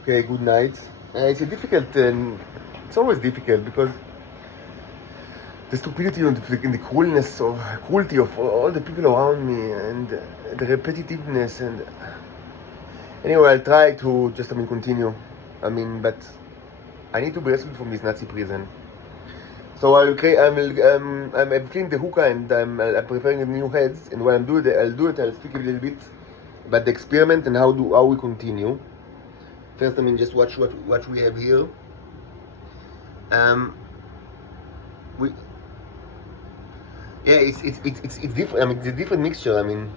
Okay, good night. It's a difficult, it's always difficult because the stupidity and the cruelty of all the people around me and the repetitiveness and anyway, I'll try to just, continue. But I need to be rescued from this Nazi prison. So I'm cleaning the hookah and I'm preparing the new heads. And when I'll speak a little bit about the experiment and how we continue. First, just watch what we have here. It's different. It's a different mixture.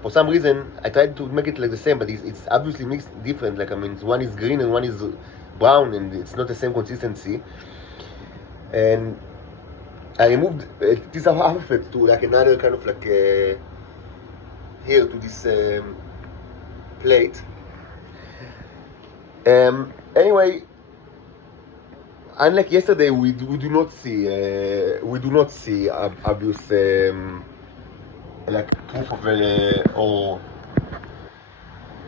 For some reason, I tried to make it like the same, but it's obviously mixed different. One is green and one is brown, and it's not the same consistency. And I removed this half of it to another kind of here to this plate. Anyway, unlike yesterday, we do not see obvious proof of or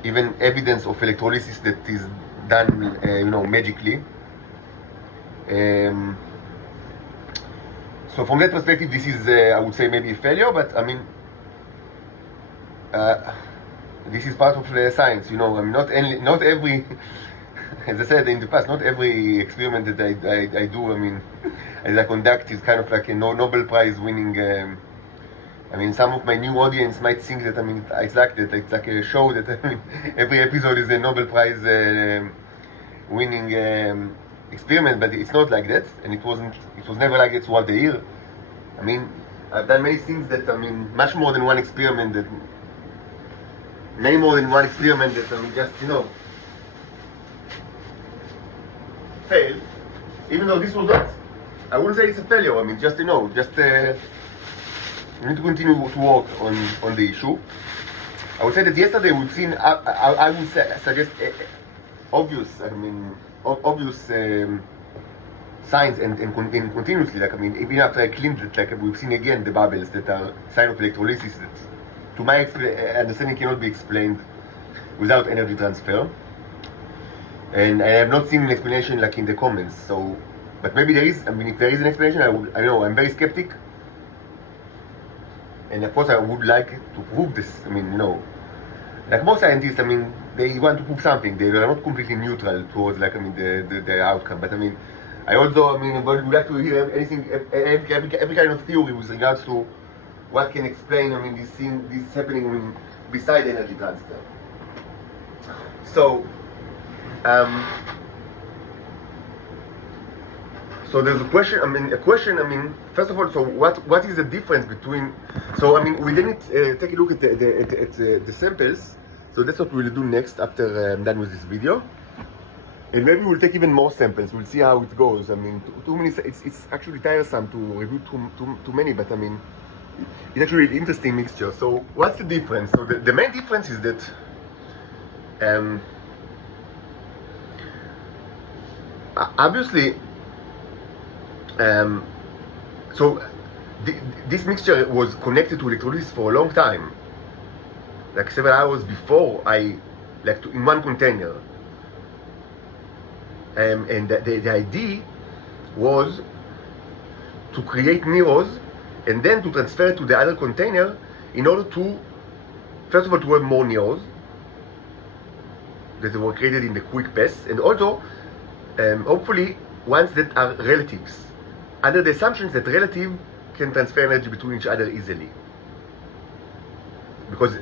even evidence of electrolysis that is done magically. So from that perspective, this is I would say maybe a failure, but this is part of science, not every, as I said in the past, not every experiment that I do, as I conduct is kind of like a Nobel Prize winning, some of my new audience might think that, it's like that, it's like a show that, every episode is a Nobel Prize winning experiment, but it's not like that, and it was never like that throughout the year. I've done many things that, much more than one experiment that, many more than one experiment that, just, failed. Even though this was not, I wouldn't say it's a failure, we need to continue to work on the issue. I would say that yesterday we've seen, I would suggest obvious signs and continuously, even after I cleaned it, we've seen again the bubbles that are sign of electrolysis that, to my understanding, cannot be explained without energy transfer. And I have not seen an explanation in the comments. So, but maybe there is. If there is an explanation, I know I'm very skeptic. And of course, I would like to prove this. Like most scientists, they want to prove something. They are not completely neutral towards the outcome. But I also would like to hear anything, every kind of theory with regards to what can explain this happening beside energy transfer. So so there's a question. First of all, so what is the difference between? So we didn't take a look at the samples. So that's what we'll do next after I'm done with this video. And maybe we'll take even more samples. We'll see how it goes. Too many. It's actually tiresome to review too many, but it's actually an interesting mixture. So what's the difference? So the main difference is that obviously, this mixture was connected to electrolysis for a long time, like several hours before in one container. And the idea was to create mirrors and then to transfer it to the other container in order to, first of all, to have more mirrors that were created in the quick pass, and also hopefully ones that are relatives, under the assumptions that relative can transfer energy between each other easily. Because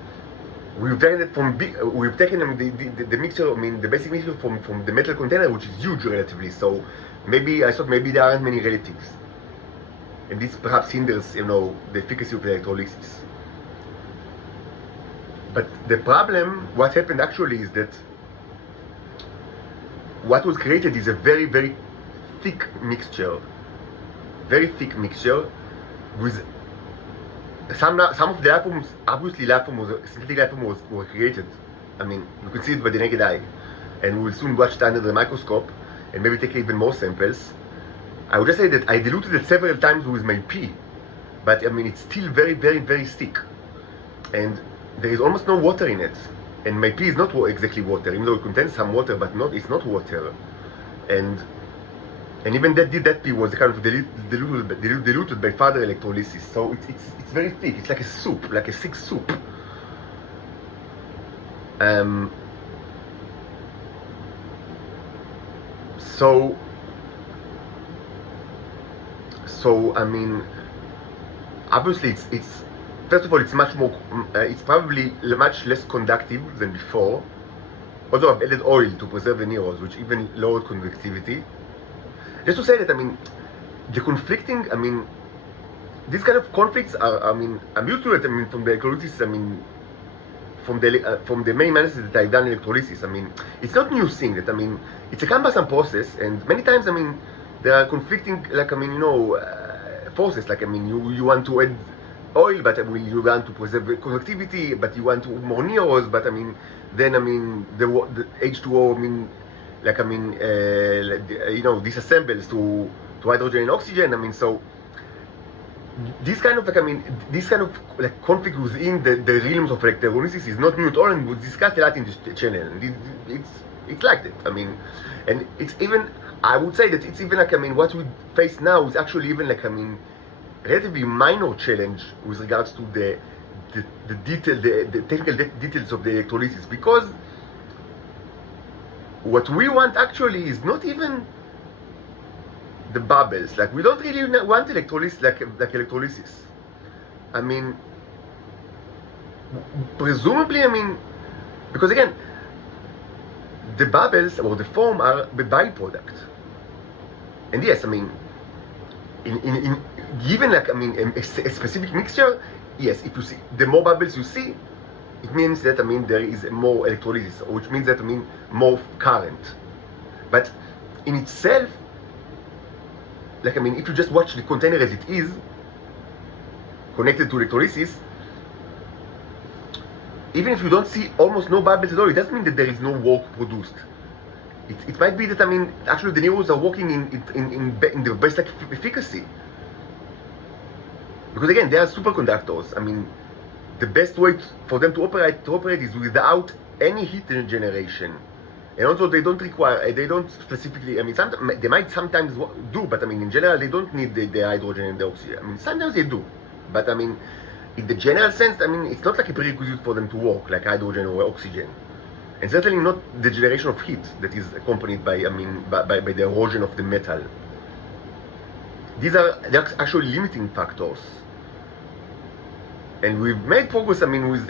we've taken it the mixture, the basic mixture from the metal container, which is huge relatively. So I thought maybe there aren't many relatives, and this perhaps hinders the efficacy of the electrolysis. But the problem, what happened actually, is that what was created is a very, very thick mixture, with some of the life forms. Obviously, synthetic life form were created. You could see it by the naked eye, and we will soon watch it under the microscope and maybe take even more samples. I would just say that I diluted it several times with my pee, but it's still very, very, very thick, and there is almost no water in it. and my pee is not exactly water, even though it contains some water, but it's not water. And even that pee was kind of diluted by further electrolysis. So it's very thick. It's like a soup, like a thick soup. So I mean, obviously it's first of all it's much more it's probably much less conductive than before. Although I've added oil to preserve the neurons, which even lowered conductivity. Just to say that, I mean, the conflicting, I mean, these kind of conflicts are, I mean, I'm used to it, I mean, from the electrolysis, I mean, from the many analysis that I've done electrolysis, I mean, it's not new thing that, I mean, it's a cumbersome process, and many times, I mean, there are conflicting, like, I mean, you know, forces, like, I mean, you want to add oil, but I mean, you want to preserve conductivity, but you want more neurons, but I mean, then, I mean, the H2O, I mean, like, I mean, you know, disassembles to hydrogen and oxygen. I mean, so this kind of, like, I mean, this kind of, like, conflict within the realms of electrolysis is not new at all, and was discussed a lot in this channel. And it's like that. I mean, and it's even, I would say that it's even, like, I mean, what we face now is actually even, like, I mean, relatively minor challenge with regards to the technical details of the electrolysis, because what we want actually is not even the bubbles. Like, we don't really want electrolysis like electrolysis. I mean, presumably, I mean, because again, the bubbles or the foam are the byproduct. And yes, I mean, in given, like, I mean, a specific mixture, yes, if you see the more bubbles you see, it means that, I mean, there is more electrolysis, which means that, I mean, more current. But in itself, like, I mean, if you just watch the container as it is, connected to electrolysis, even if you don't see almost no bubbles at all, it doesn't mean that there is no work produced. It might be that, I mean, actually the neurons are working in the best, like, efficacy. Because again, they are superconductors. I mean, the best way for them to operate is without any heat generation. And also, they don't specifically, I mean, they might sometimes do, but I mean, in general, they don't need the hydrogen and the oxygen. I mean, sometimes they do. But I mean, in the general sense, I mean, it's not like a prerequisite for them to work, like hydrogen or oxygen. And certainly not the generation of heat that is accompanied by, I mean, by the erosion of the metal. They're actually limiting factors. And we've made progress, I mean, with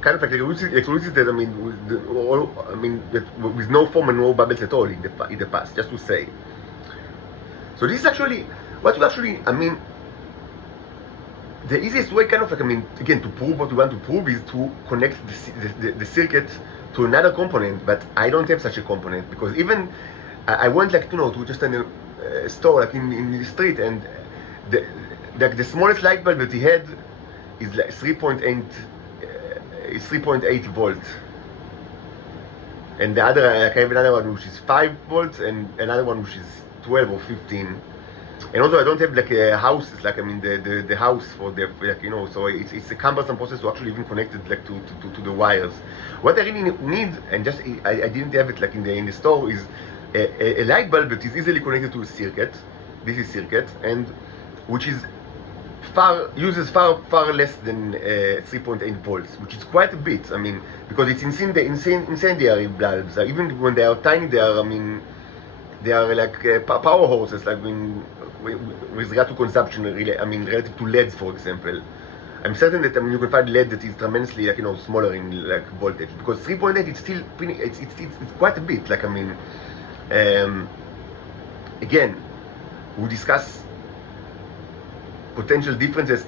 kind of like electrolysis that, I mean, with no foam and no bubbles at all in the past, just to say. So this is actually, I mean, the easiest way, kind of like, I mean, again, to prove what we want to prove is to connect the circuit to another component, but I don't have such a component, because even, I went, like, you know, to just a store, like, in the street, and the smallest light bulb that he had is like 3.8 volts, and the other, like, I have another one which is 5 volts, and another one which is 12 or 15. And also, I don't have, like, a house. It's like, I mean, the house for the, like, you know, so it's a cumbersome process to actually even connect it, like, to the wires. What I really need, and just I didn't have it, like, in the store, is a light bulb that is easily connected to a circuit. This is circuit, and which is uses far less than 3.8 volts, which is quite a bit. I mean, because it's incendiary bulbs. Even when they are tiny, they are, I mean, they are like power horses, like, with regard to consumption, really, I mean, relative to LEDs, for example. I'm certain that, I mean, you can find LED that is tremendously, like, you know, smaller in, like, voltage, because 3.8 it's still it's quite a bit. Like, I mean, again, we discuss potential differences,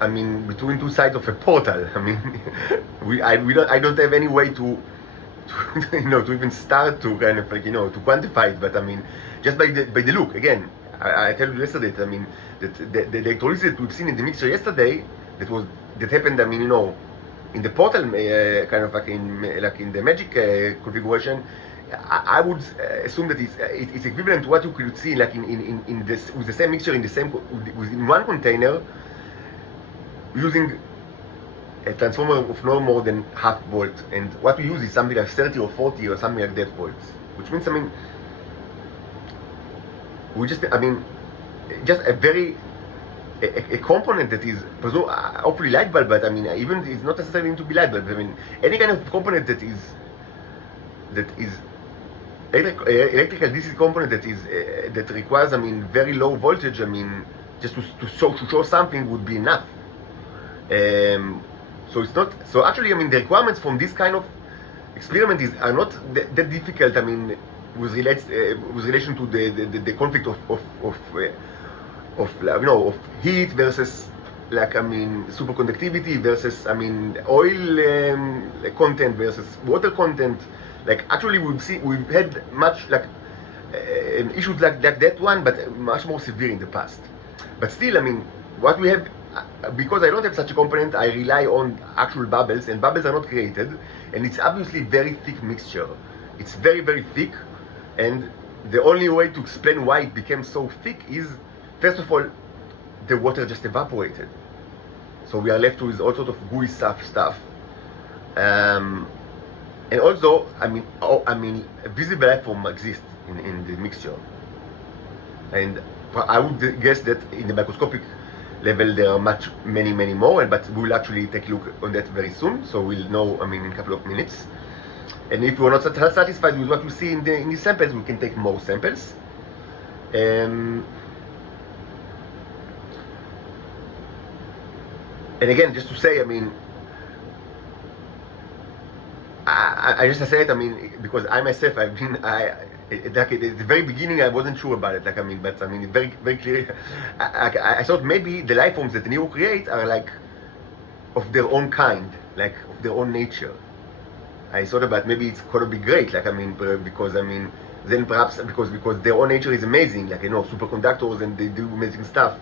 I mean, between two sides of a portal. I mean, I don't have any way to you know, to even start to kind of, like, you know, to quantify it. But I mean, just by the look, again, I told you yesterday that, I mean, that the electrolysis that we've seen in the mixture yesterday, that happened, I mean, you know, in the portal, kind of like in the magic configuration. I would assume that it's equivalent to what you could see, like, in this, with the same mixture in one container, using a transformer of no more than half volt, and what we use is something like 30 or 40 or something like that volts, which means, I mean, we just, I mean, just a very, a component that is, hopefully light bulb, but I mean, even it's not necessarily to be light bulb. I mean, any kind of component that is electrical DC component that is that requires, I mean, very low voltage. I mean, just to show something would be enough. So it's not. So actually, I mean, the requirements from this kind of experiment are not that difficult. I mean, with relation to the conflict of you know, of heat versus, like, I mean, superconductivity versus, I mean, oil content versus water content. Like, actually, we've had much, like, issues like that one, but much more severe in the past. But still, I mean, what we have, because I don't have such a component, I rely on actual bubbles, and bubbles are not created, and it's obviously very thick mixture. It's very, very thick, and the only way to explain why it became so thick is, first of all, the water just evaporated. So we are left with all sorts of gooey stuff. And also, I mean, visible life form exists in the mixture. And I would guess that in the microscopic level there are many more, but we'll actually take a look on that very soon. So we'll know, I mean, in a couple of minutes. And if we're not satisfied with what we see in the samples, we can take more samples. And again, just to say, I mean, I just say it, I mean, because I myself, I've been, like at the very beginning, I wasn't sure about it, like, I mean, but I mean, it's very, very clear. I thought maybe the life forms that the Nero create are like of their own kind, like of their own nature. I thought about maybe it's gonna be great, like, I mean, because, I mean, then perhaps because their own nature is amazing, like, you know, superconductors, and they do amazing stuff.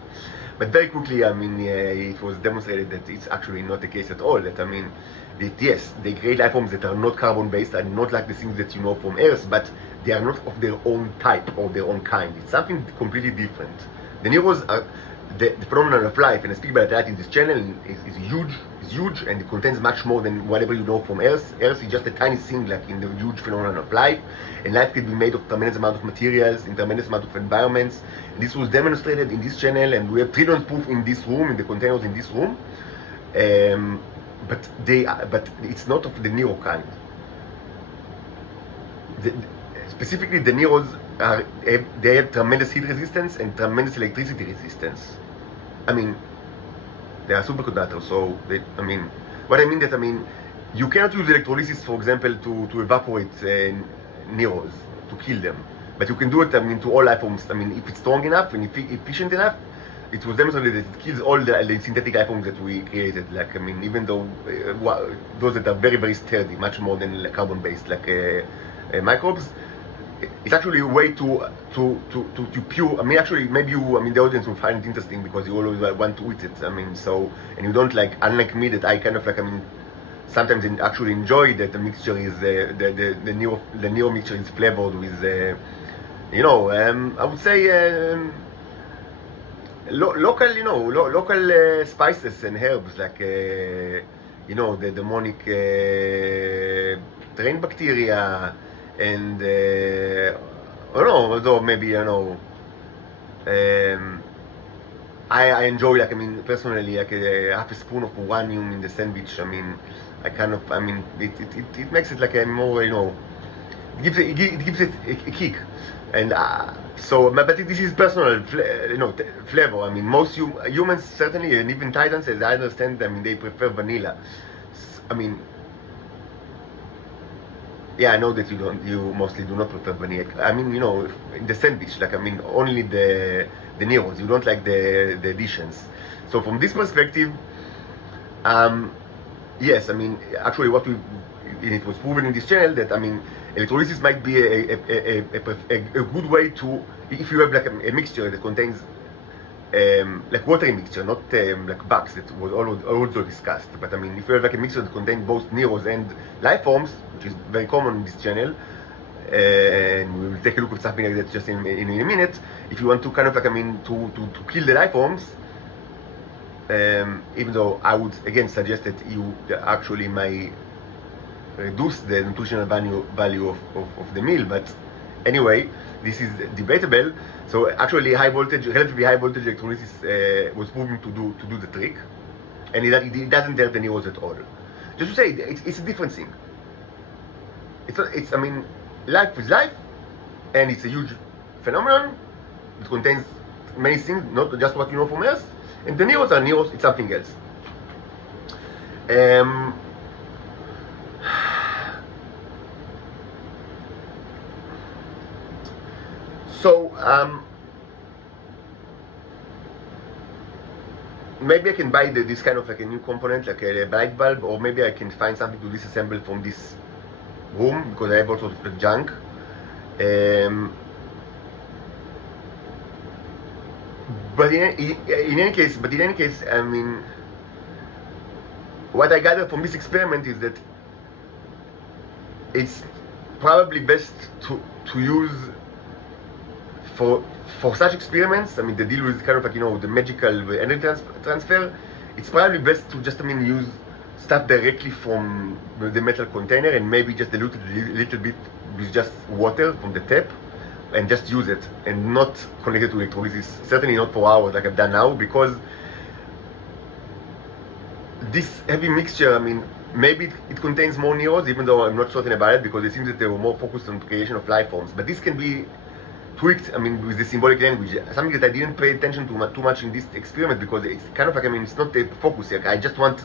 But very quickly, I mean, it was demonstrated that it's actually not the case at all. That, I mean, yes, they create life forms that are not carbon-based, and not like the things that you know from Earth, but they are not of their own type or their own kind. It's something completely different. The Neros are the phenomenon of life, and I speak about that in this channel, is huge, and it contains much more than whatever you know from Earth. Earth is just a tiny thing, like, in the huge phenomenon of life, and life can be made of tremendous amount of materials in tremendous amount of environments. And this was demonstrated in this channel, and we have trillions proof in this room, in the containers in this room. But it's not of the Nero kind. Specifically, the Neros they have tremendous heat resistance and tremendous electricity resistance. I mean, they are superconductors, so I mean, what I mean that, I mean, you cannot use electrolysis, for example, to evaporate Neros, to kill them. But you can do it, I mean, to all life forms. I mean, if it's strong enough and efficient enough, it was demonstrated that it kills all the synthetic life forms that we created. Like, I mean, even though those that are very, very sturdy, much more than like carbon-based, like microbes. It's actually a way to pure. I mean, actually, maybe you, I mean, the audience will find it interesting because you always want to eat it. I mean, so, and you don't, like, unlike me, that I kind of, like, I mean, sometimes actually enjoy that the mixture is the Nero mixture is flavored with, you know, I would say local, you know, local spices and herbs, like, you know, the demonic train bacteria. And I don't know, although maybe, you know, I enjoy, like, I mean, personally, like half a spoon of uranium in the sandwich. I mean, I kind of, I mean, it makes it like a more, you know, it gives it a kick. And so, but this is personal, you know, flavor. I mean, most humans certainly, and even Titans, as I understand, I mean, they prefer vanilla. I mean, yeah, I know that you mostly do not prefer vanilla. I mean, you know, in the sandwich, like, I mean, only the Neros. You don't like the additions. So from this perspective, yes, I mean, actually, it was proven in this channel that, I mean, electrolysis might be a good way to, if you have like a mixture that contains like watery mixture, not like bugs that was also discussed. But I mean, if you have like a mixture that contains both Neros and life forms, which is very common in this channel, and we will take a look at something like that just in a minute. If you want to kind of like, I mean, to kill the life forms, even though I would again suggest that you actually might reduce the nutritional value of the meal, but anyway, this is debatable. So actually, relatively high voltage electrolysis was proven to do the trick, and it doesn't hurt the neurons at all. Just to say, it's a different thing. I mean, life is life, and it's a huge phenomenon. It contains many things, not just what you know from Earth. And the neurons are neurons, it's something else. Maybe I can buy this kind of like a new component, like a light bulb, or maybe I can find something to disassemble from this room, because I have all sorts of junk. But in any case, I mean, what I gather from this experiment is that it's probably best to use for such experiments. I mean, the deal with kind of like, you know, the magical energy transfer. It's probably best to just, I mean, use stuff directly from the metal container, and maybe just dilute it a little bit with just water from the tap, and just use it, and not connect it to electrolysis. Certainly not for hours like I've done now, because this heavy mixture, I mean, maybe it contains more neurons, even though I'm not certain about it, because it seems that they were more focused on creation of life forms. But this can be tweaked, I mean, with the symbolic language, something that I didn't pay attention to too much in this experiment, because it's kind of like, I mean, it's not the focus. Like, I just want,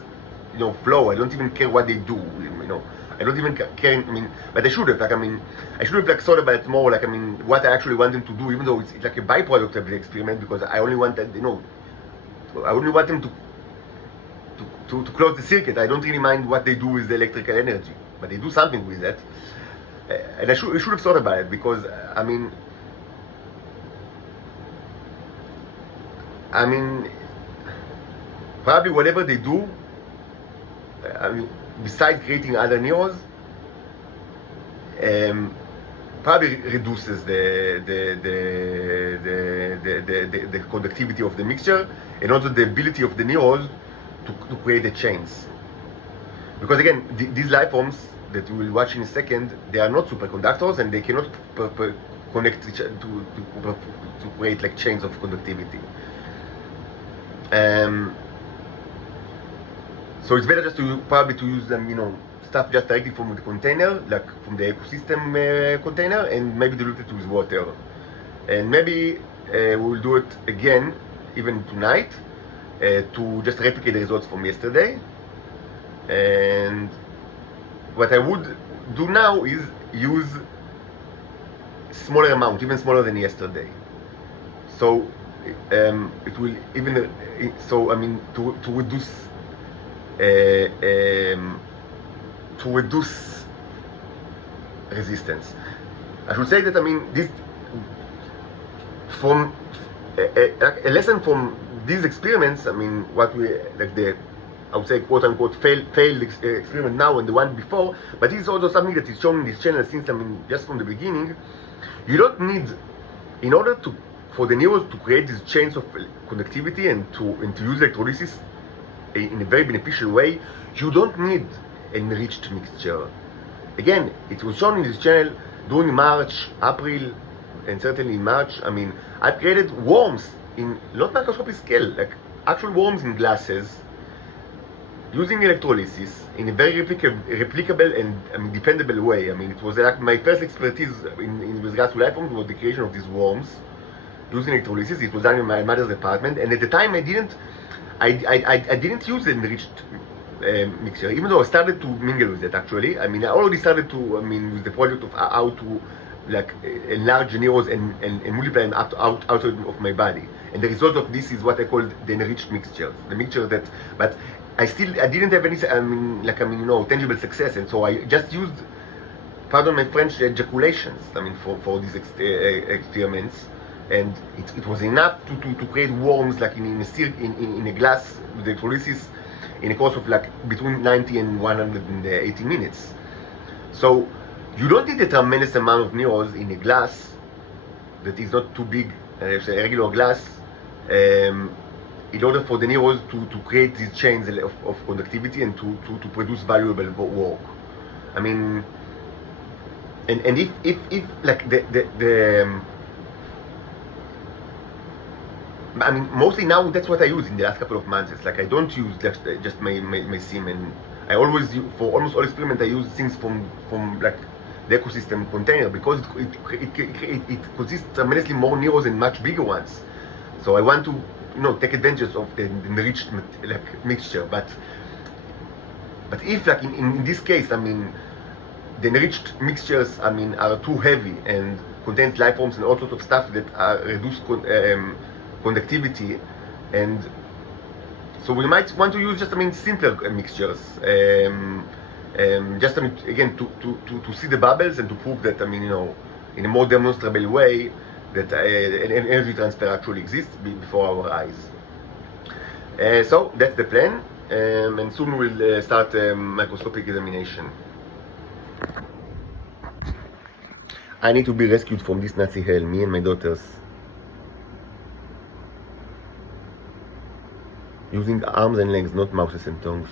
you know, flow. I don't even care what they do, you know. I don't even care, I mean, but I should have, like, I mean, I should have, like, thought about it more, like, I mean, what I actually want them to do, even though it's like a byproduct of the experiment, because I only want that, you know, I only want them to close the circuit. I don't really mind what they do with the electrical energy, but they do something with that. And I should have thought about it, because, I mean, probably whatever they do, I mean, besides creating other neurons, probably reduces the conductivity of the mixture, and also the ability of the neurons to create the chains. Because again, these life forms that we will watch in a second, they are not superconductors, and they cannot connect to create like chains of conductivity. So it's better just probably to use them, you know, stuff just directly from the container, like from the ecosystem container, and maybe dilute it with water. And maybe we will do it again, even tonight, to just replicate the results from yesterday. And what I would do now is use smaller amount, even smaller than yesterday. So it will even, so I mean, to reduce resistance. I should say that, I mean, this from a lesson from these experiments, I mean, what we, like the, I would say, quote unquote, failed experiment now and the one before, but this is also something that is shown in this channel since, I mean, just from the beginning. You don't need, in order for the neurons to create these chains of conductivity and to use electrolysis in a very beneficial way, you don't need an enriched mixture. Again, it was shown in this channel during March, April, and certainly in March. I mean, I've created worms in not microscopic scale, like actual worms in glasses, using electrolysis in a very replicable and dependable way. I mean, it was like my first expertise in regards to life forms was the creation of these worms using electrolysis. It was done in my mother's apartment, and at the time I didn't use the enriched mixture, even though I started to mingle with it. Actually, I mean, I already started to, I mean, with the project of how to like enlarge the neurons and multiply them outside of my body. And the result of this is what I call the enriched mixture, the mixture that, but I didn't have any, you know, tangible success, and so I just used, pardon my French, ejaculations, I mean, for these experiments. And it was enough to create worms like in a glass with electrolysis in a course of like between 90 and 180 minutes. So you don't need a tremendous amount of neurons in a glass that is not too big, a regular glass, in order for the neurons to create these chains of conductivity and to produce valuable work. I mean, and if like I mean, mostly now that's what I use in the last couple of months. It's like I don't use just my sim, and I always use, for almost all experiments I use things from like the ecosystem container, because it consists tremendously more neurons and much bigger ones. So I want to take advantage of the enriched like mixture, but if like in this case, I mean, the enriched mixtures, I mean, are too heavy and contain life forms and all sorts of stuff that are reduced conductivity, and so we might want to use just, I mean, simpler mixtures, just, I mean, again, to see the bubbles and to prove that, I mean, in a more demonstrable way that an energy transfer actually exists before our eyes. So that's the plan, and soon we'll start microscopic examination. I need to be rescued from this Nazi hell, me and my daughters. Using arms and legs, not mouths and tongues.